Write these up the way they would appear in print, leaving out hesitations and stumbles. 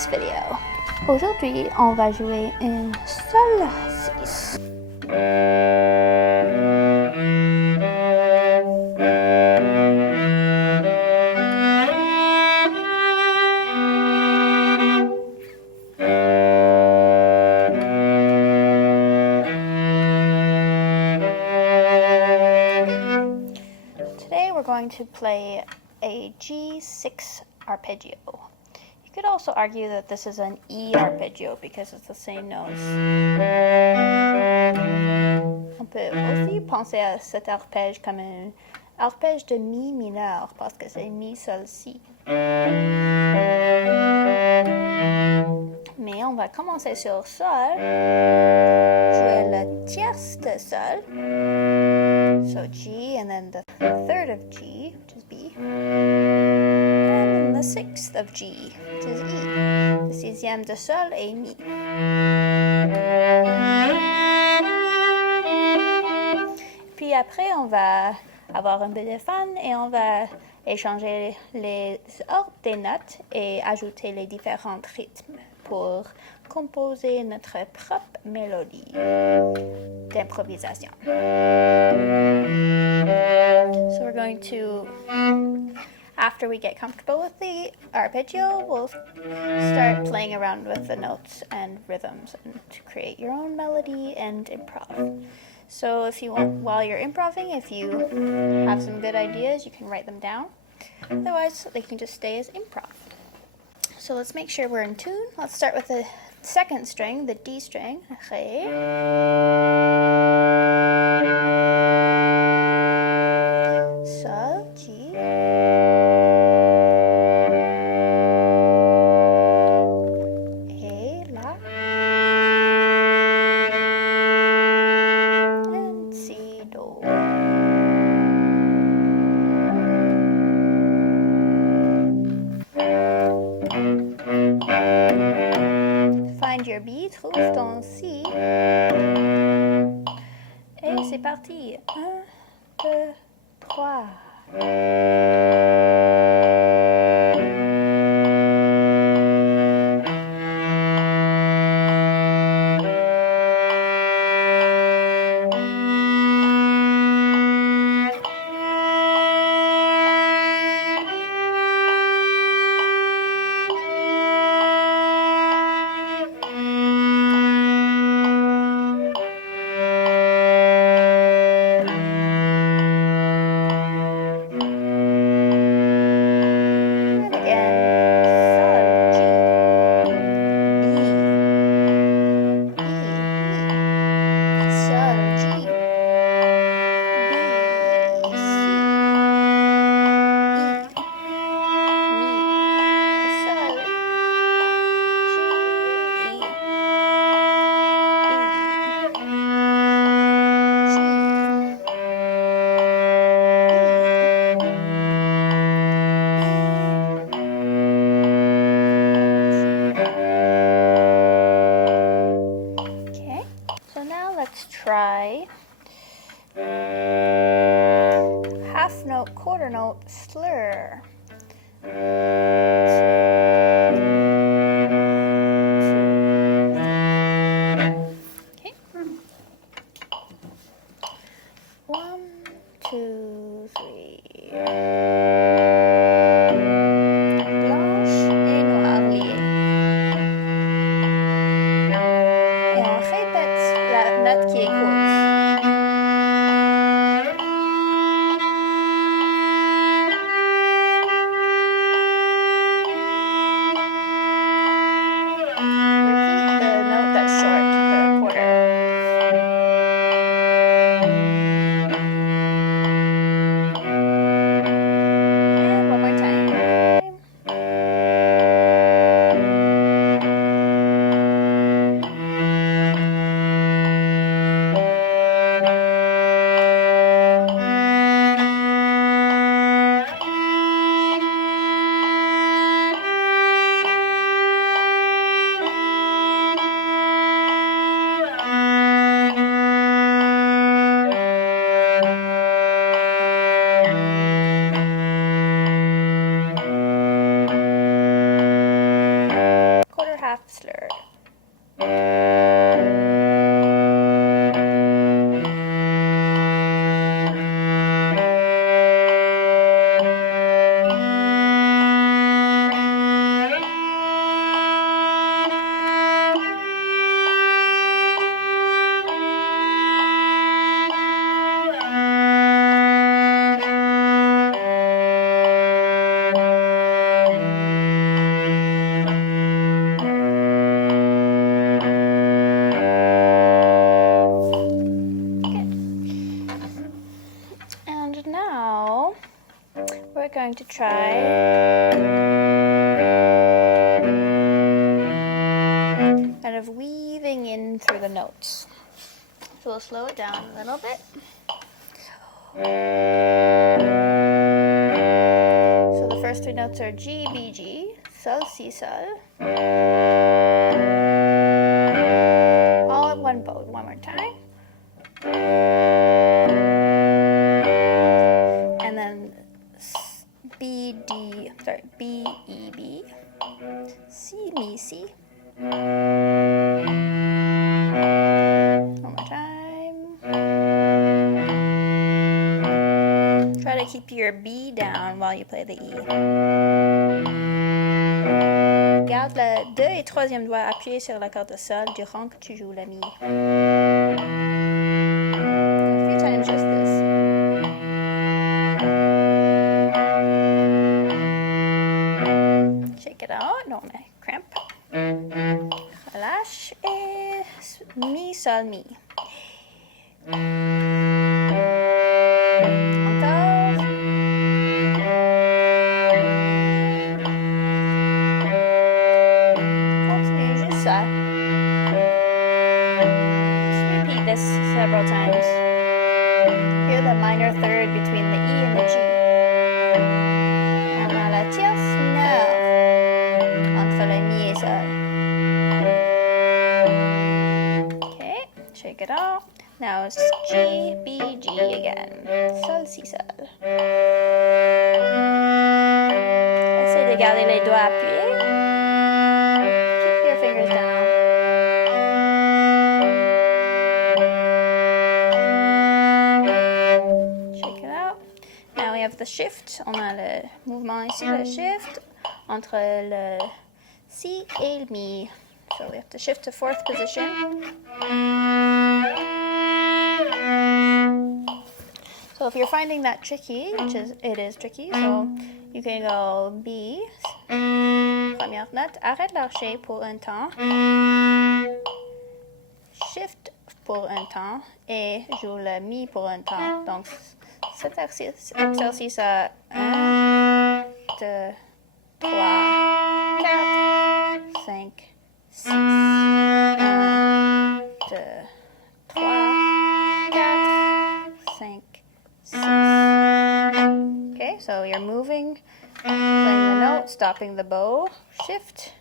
this video. Aujourd'hui, on va jouer un sol 6. Today we're going to play a G6 arpeggio. You could also argue that this is an E arpeggio because it's the same notes. On peut aussi penser à cet arpège comme un arpège de mi mineur parce que c'est mi sol si. Mais on va commencer sur sol, jouer la tierce de sol, so G, and then the third of G, which is B, and then the sixth of G, which is E. Le sixième de sol est Mi. Puis après, on va avoir un peu de fun et on va échanger les ordres des notes et ajouter les différents rythmes pour composer notre propre mélodie d'improvisation. So we're going to, after we get comfortable with the arpeggio, we'll start playing around with the notes and rhythms and to create your own melody and improv. So if you want, while you're improving, if you have some good ideas, you can write them down. Otherwise, they can just stay as improv. So let's make sure we're in tune. Let's start with the second string, the D string. Ré. Sol, G. Et La. And Si, Do. Find your B, trouve ton Si. Et c'est parti. 1, 2, 3. Try half note, quarter note, slur. Okay. 1, 2, 3. Blanche et noir liés. Et on répète la note qui est courte. Going to try kind of weaving in through the notes. So we'll slow it down a little bit. So the first three notes are G, B, G, Sol, Si, Sol. All at one bow. One more time. And then B, E, B, C, Mi, C. One more time. Try to keep your B down while you play the E. Garde le 2 et 3e doigt appuyé sur la corde de Sol durant que tu joues la Mi. A few times just this. Shake it out, non, cramp. Relâche et Mi, Sol, Mi. Encore. Continue, juste ça. Just repeat this several times. Hear the minor third between the E and the G. On a la tierce mineure entre le Mi et Sol. Okay, shake it out. Now it's G, B, G again. Sol, Si, Sol. Essayez de garder les doigts appuyés. Keep your fingers down. Shake it out. Now we have the shift. On a le mouvement ici, le shift entre le Si et le Mi. So we have to shift to 4th position. So if you're finding that tricky, which it is tricky, so you can go B, première note, arrête l'archer pour un temps, shift pour un temps et joue le Mi pour un temps. Donc cet exercice a 1, 2, 3, 4, 5, 6, 1, 2, 3, 4, 5, 6. Okay, so you're moving, playing the note, stopping the bow, shift.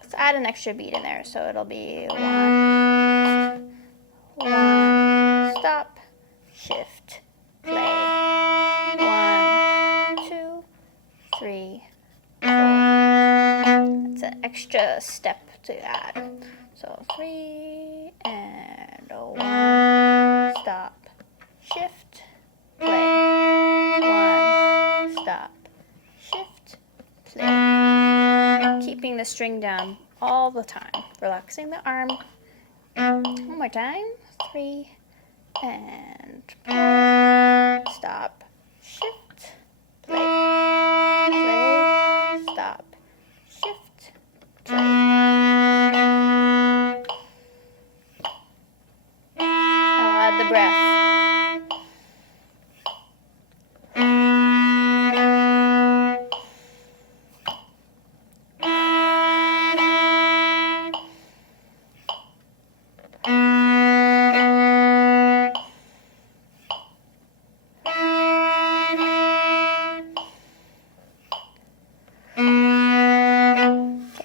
Let's add an extra beat in there, so it'll be 1, stop, shift, play. 1, 2, 3, 4. It's an extra step to add. So 3 and 1, stop, shift, play. 1, stop, shift, play. Keeping the string down all the time. Relaxing the arm. One more time. 3 and play, stop, shift, play, play, stop, shift, play. I'll add the breath.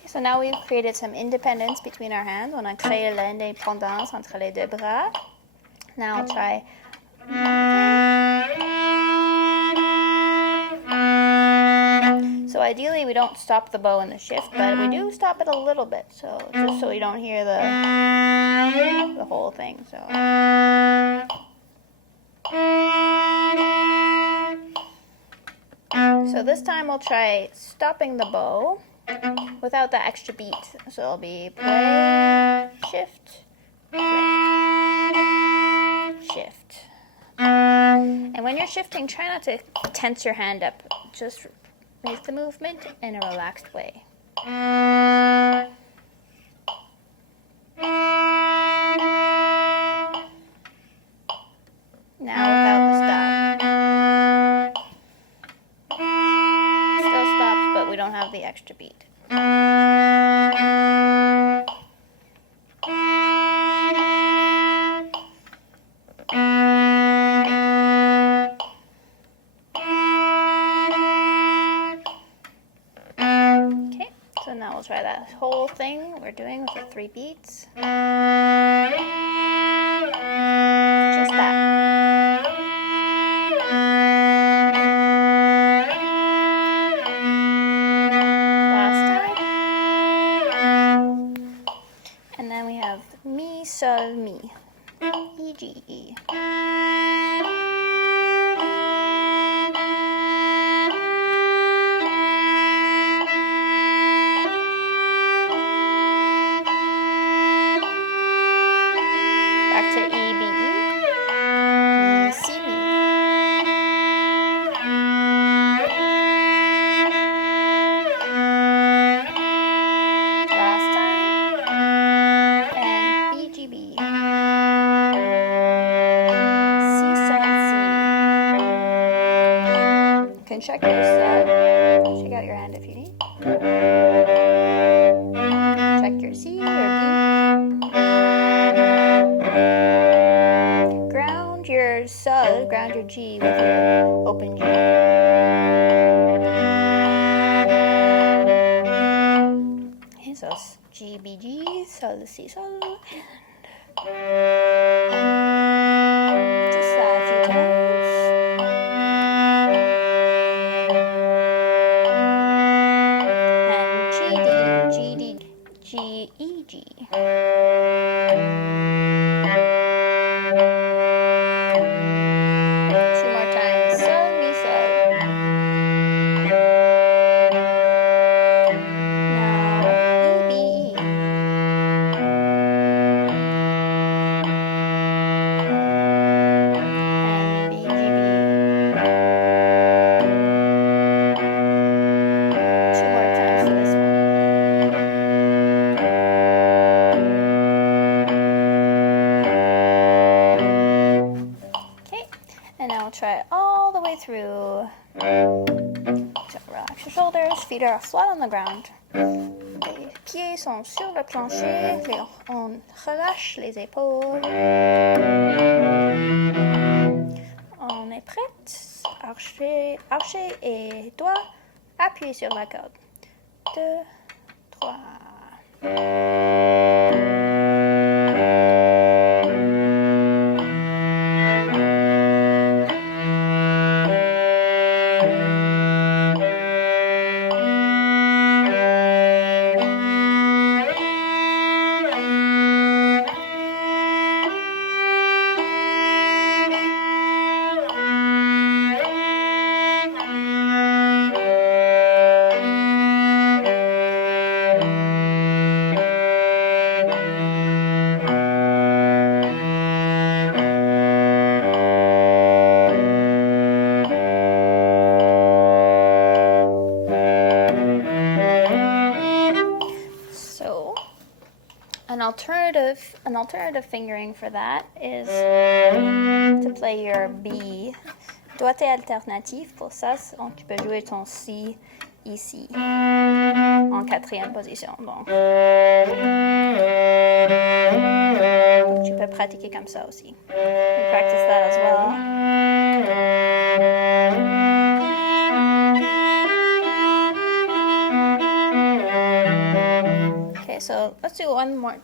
So now we've created some independence between our hands. On a créé l'indépendance entre les deux bras. Now I'll try. So I ideally we don't stop the bow in the shift, but we do stop it a little bit, so just so you don't hear the whole thing. So this time we'll try stopping the bow without the extra beat. So it'll be play, shift, play, shift. And when you're shifting, try not to tense your hand up. Just make the movement in a relaxed way. Now without the stop. Still stops, but we don't have the extra beat. Okay, so now we'll try that whole thing we're doing with the 3 beats. Just that. Mi, sol, mi. E, G, E. Back to E, B, E. Mi, si, mi. Last time. And B, G, B. Si, sol, si. You can check your check out your hand if you need. Check your C or B. Ground your sol, ground your G with your open G. Okay, so G, B, G, sol, C, sol, and just that a few times. And G, D, G, D, G, E, G. Two more times. Sol, mi, sol. Now E, B, E. And B, G, B. Two more times for this one. Okay, and now we'll try it all the way through. So relax your shoulders, feet are flat on the ground. Les pieds sont sur le plancher, on relâche les épaules. On est prête. Archer, archer et doigt, appuyez sur la corde. 2, 3. An alternative fingering for that is to play your B. Doigté alternatif, pour ça, donc tu peux jouer ton Si ici, en 4e position. Donc tu peux pratiquer comme ça aussi. We practice that as well. Okay, so let's do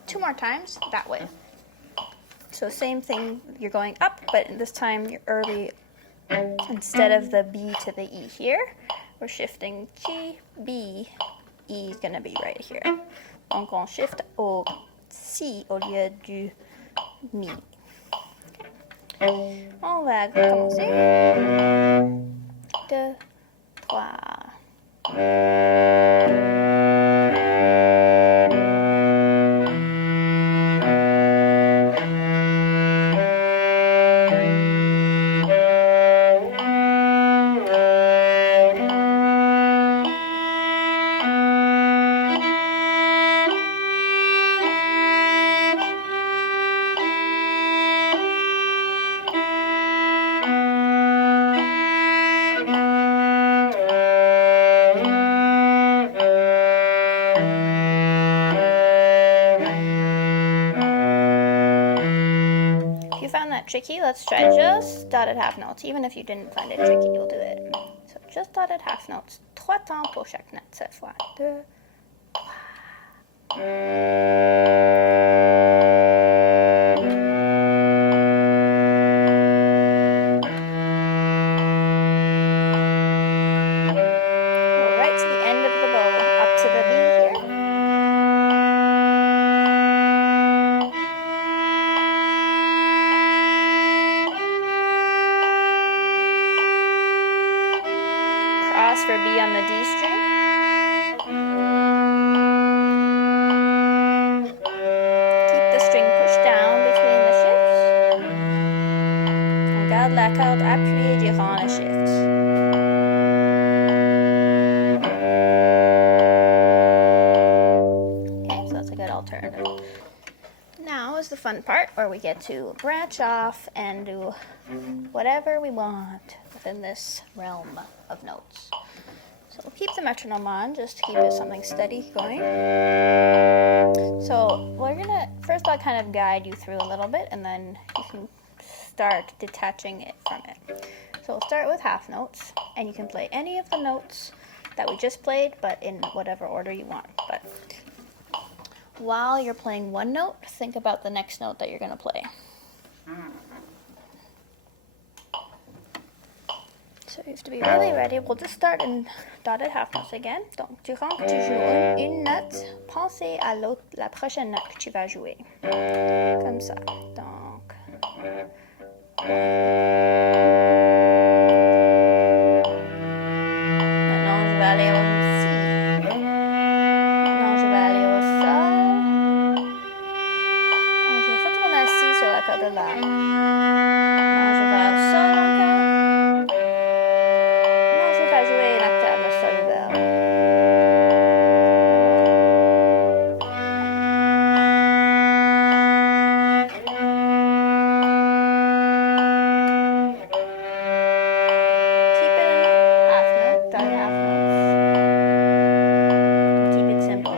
two more times that way. So same thing, you're going up, but this time you're early. Instead of the B to the E here, we're shifting G, B, E is going to be right here. Donc on shift au Si au lieu du Mi. On va commencer. 2, 3. Tricky, let's try just dotted half notes. Even if you didn't find it tricky, you'll do it. So just dotted half notes. 3 temps pour chaque note cette fois. 2, 3. Right to the end of the bow, up to the B here. For B on the D string. Keep the string pushed down between the shifts. On garde la corde appuyée durant le shift. Okay, so that's a good alternative. Now is the fun part where we get to branch off and do whatever we want within this realm of notes. So we'll keep the metronome on just to keep it something steady going. So we're gonna, first I'll kind of guide you through a little bit and then you can start detaching it from it. So we'll start with half notes and you can play any of the notes that we just played but in whatever order you want. But while you're playing one note, think about the next note that you're gonna play. So you have to be really ready. We'll just start in dotted half notes again. Donc, durant que tu joues une note, pensez à l'autre, la prochaine note que tu vas jouer. Comme ça. Donc. Maintenant, je vais aller au Si. Maintenant, je vais aller au Sol. Donc, je vais retourner à Si sur la corde de La. Maintenant, je vais au Sol encore. Jouer une octave, le Sol ouvert. Keep it in half note, dotted half notes. Keep it simple.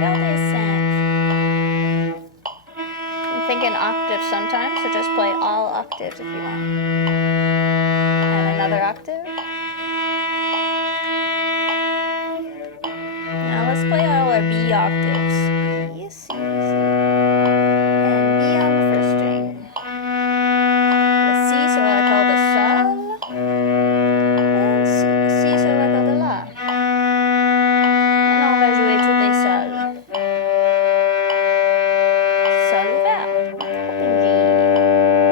Gardez simple. I'm thinking octaves sometimes, so just play all octaves if you want. And another octave. Let's play all our B octaves. B, C, C. And B on the first string. Le C sur la corde de Sol. And C sur la corde de La. Maintenant on va jouer tous les Sols. Sol ouvert. Open G.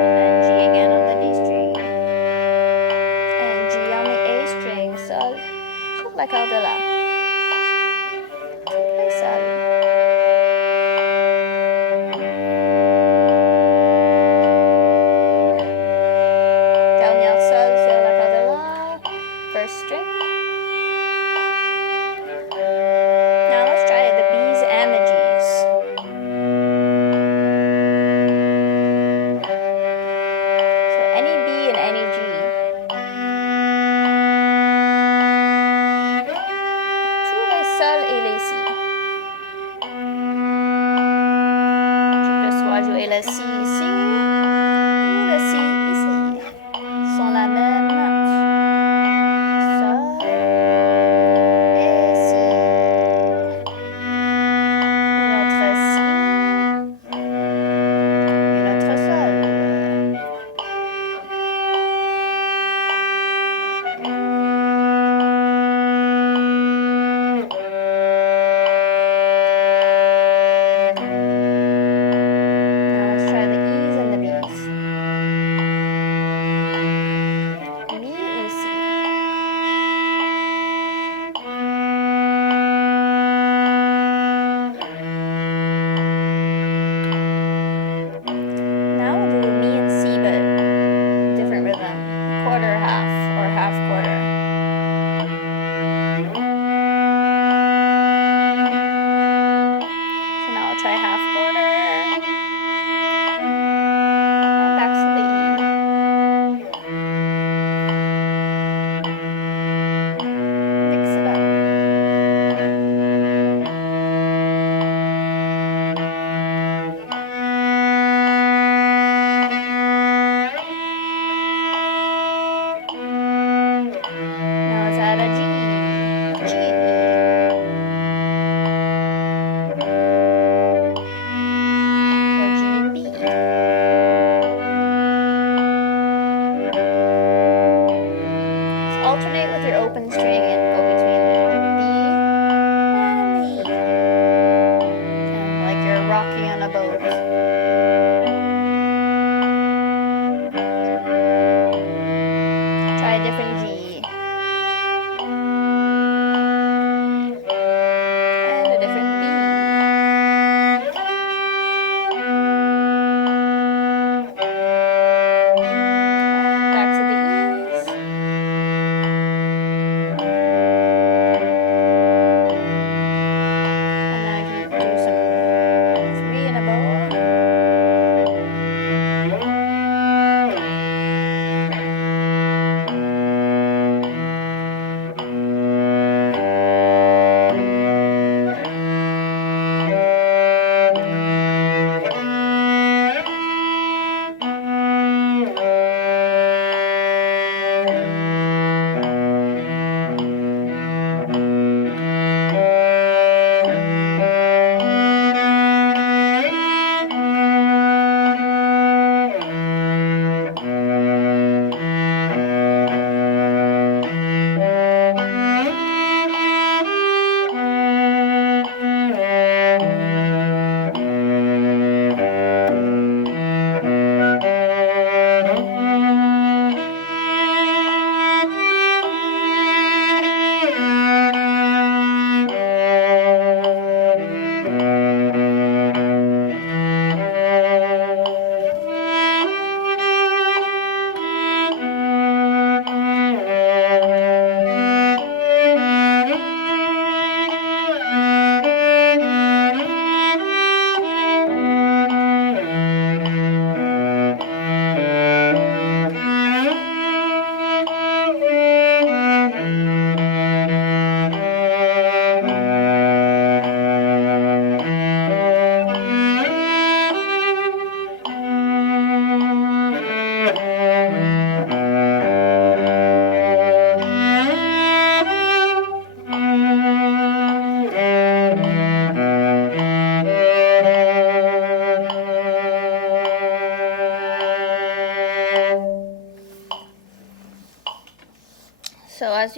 And then G again on the D string. And G on the A string. Sol sur la corde de La.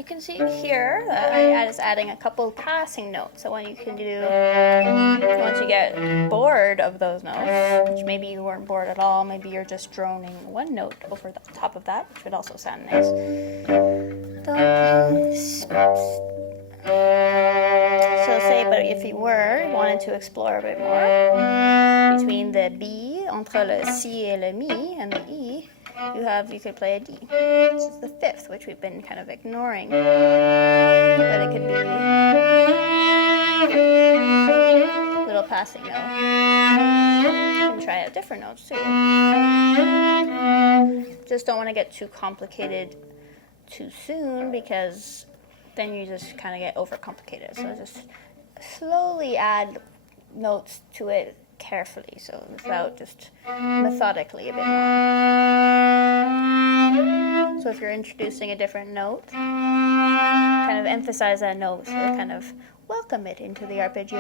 you can see here that I was adding a couple passing notes. So what you can do once you get bored of those notes, which maybe you weren't bored at all, maybe you're just droning one note over the top of that, which would also sound nice. So say, but if you wanted to explore a bit more between the B, entre le si et le mi, and the E, you could play a D. This is the fifth, which we've been kind of ignoring. But it could be a little passing note. You can try out different notes too. Just don't want to get too complicated too soon, because then you just kind of get overcomplicated. So just slowly add notes to it carefully, so without just methodically a bit more. So if you're introducing a different note, kind of emphasize that note, so kind of welcome it into the arpeggio.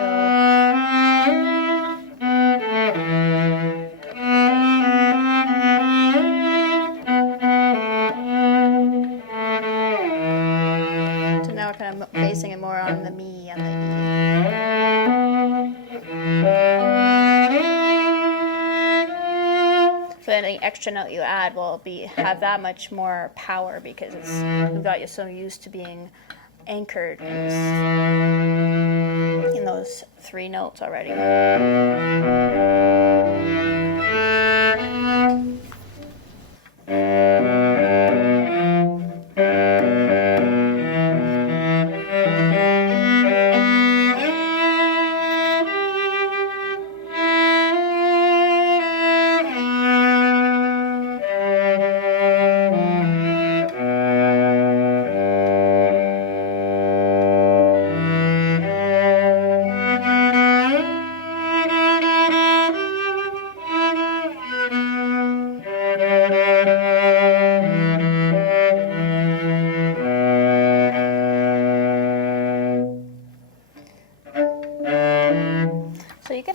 So now we're kind of basing it more on the mi and the e. So any extra note you add will have that much more power, because you've got you so used to being anchored in those three notes already.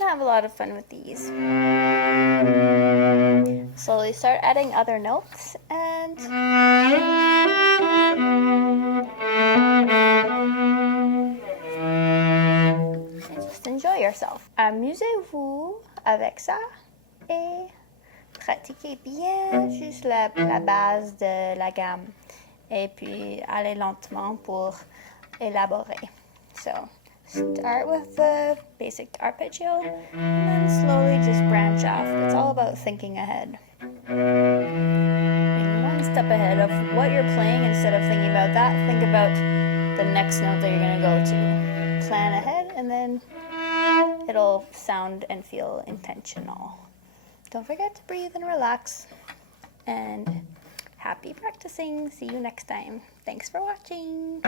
Have a lot of fun with these. Slowly start adding other notes and just enjoy yourself. Amusez-vous avec ça et pratiquez bien juste la base de la gamme, et puis allez lentement pour élaborer. So start with the basic arpeggio, and then slowly just branch off. It's all about thinking ahead. Being one step ahead of what you're playing, instead of thinking about that, think about the next note that you're going to go to. Plan ahead, and then it'll sound and feel intentional. Don't forget to breathe and relax. And happy practicing. See you next time. Thanks for watching.